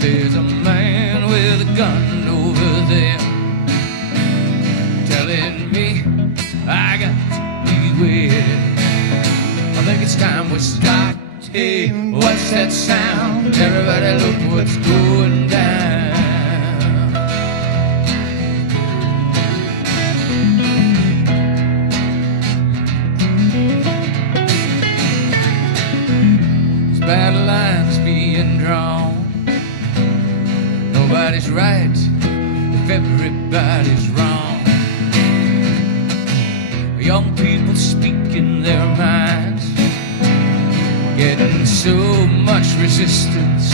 There's a man with a gun over there telling me I got to beware. I think it's time we stop. Hey, what's that sound? Everybody look what's going down. This battle line's being drawn. Nobody's right if everybody's wrong. Young people speaking their minds, getting so much resistance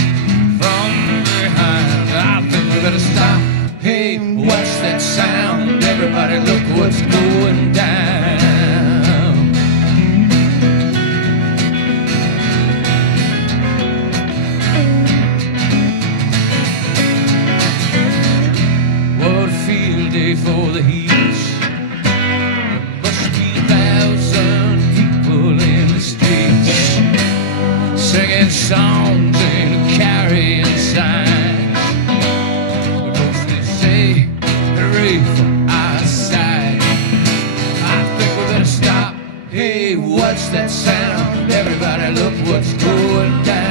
from behind. I think we better stop. Hey, what's that sound? Everybody look what's going down. What a field day for the heat. Must be 1,000 people in the streets, singing songs and carrying signs. We mostly say hooray for our side. I think we better stop. Hey, what's that sound? Everybody look what's going down.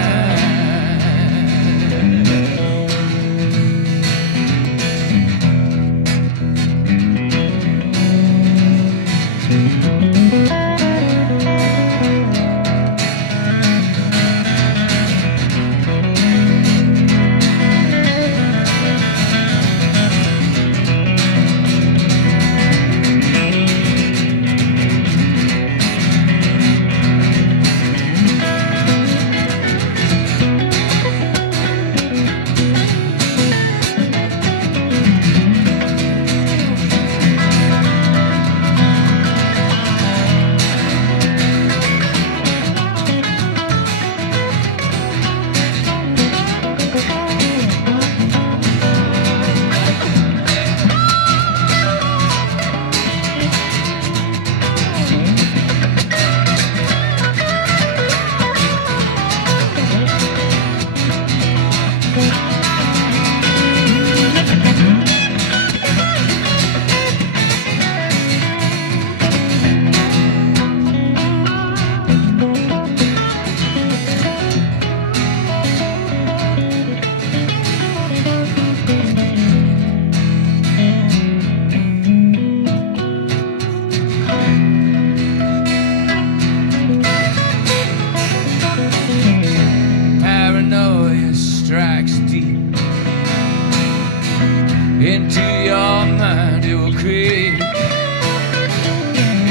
Into your mind it will create.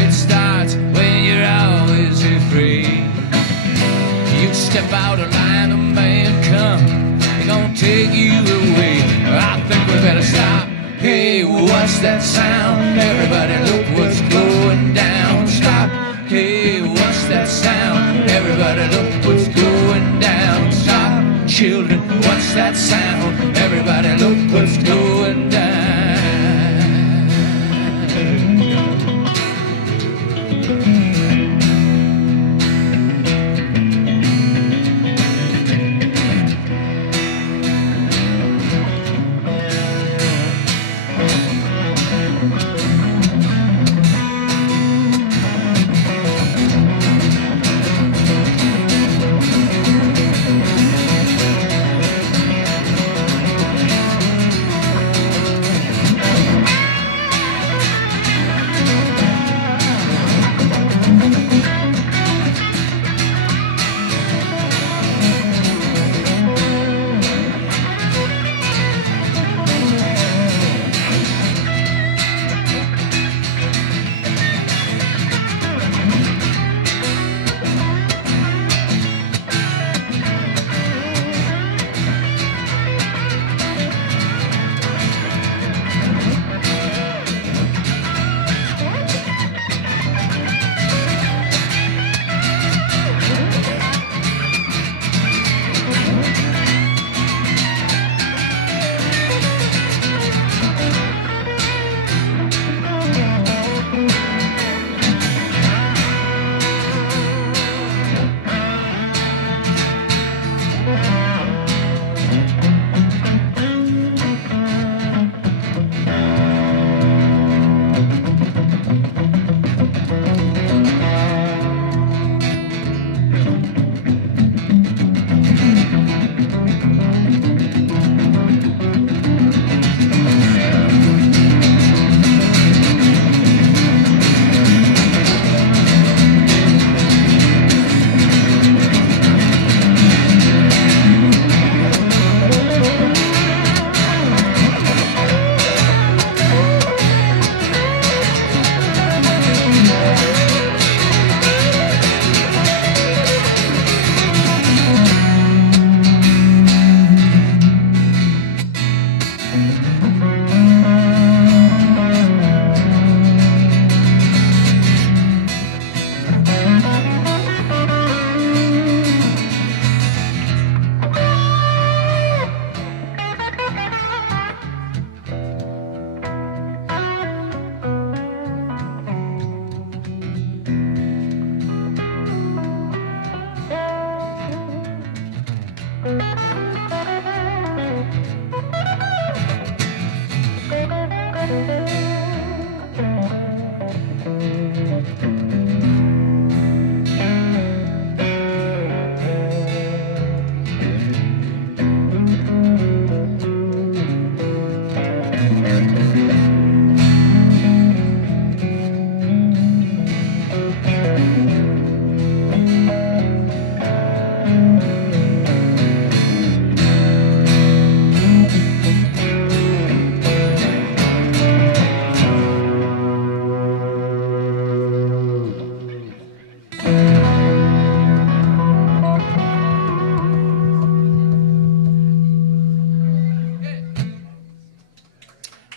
It starts when you're always afraid. You step out of line, a man come, they're gonna take you away. I think we better stop. Hey, what's that sound? Everybody look what's going down. Stop. Hey, what's that sound? Everybody look what's going down. Stop. Children, what's that sound? Everybody look what's going down.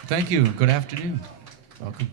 Thank you. Good afternoon. Welcome.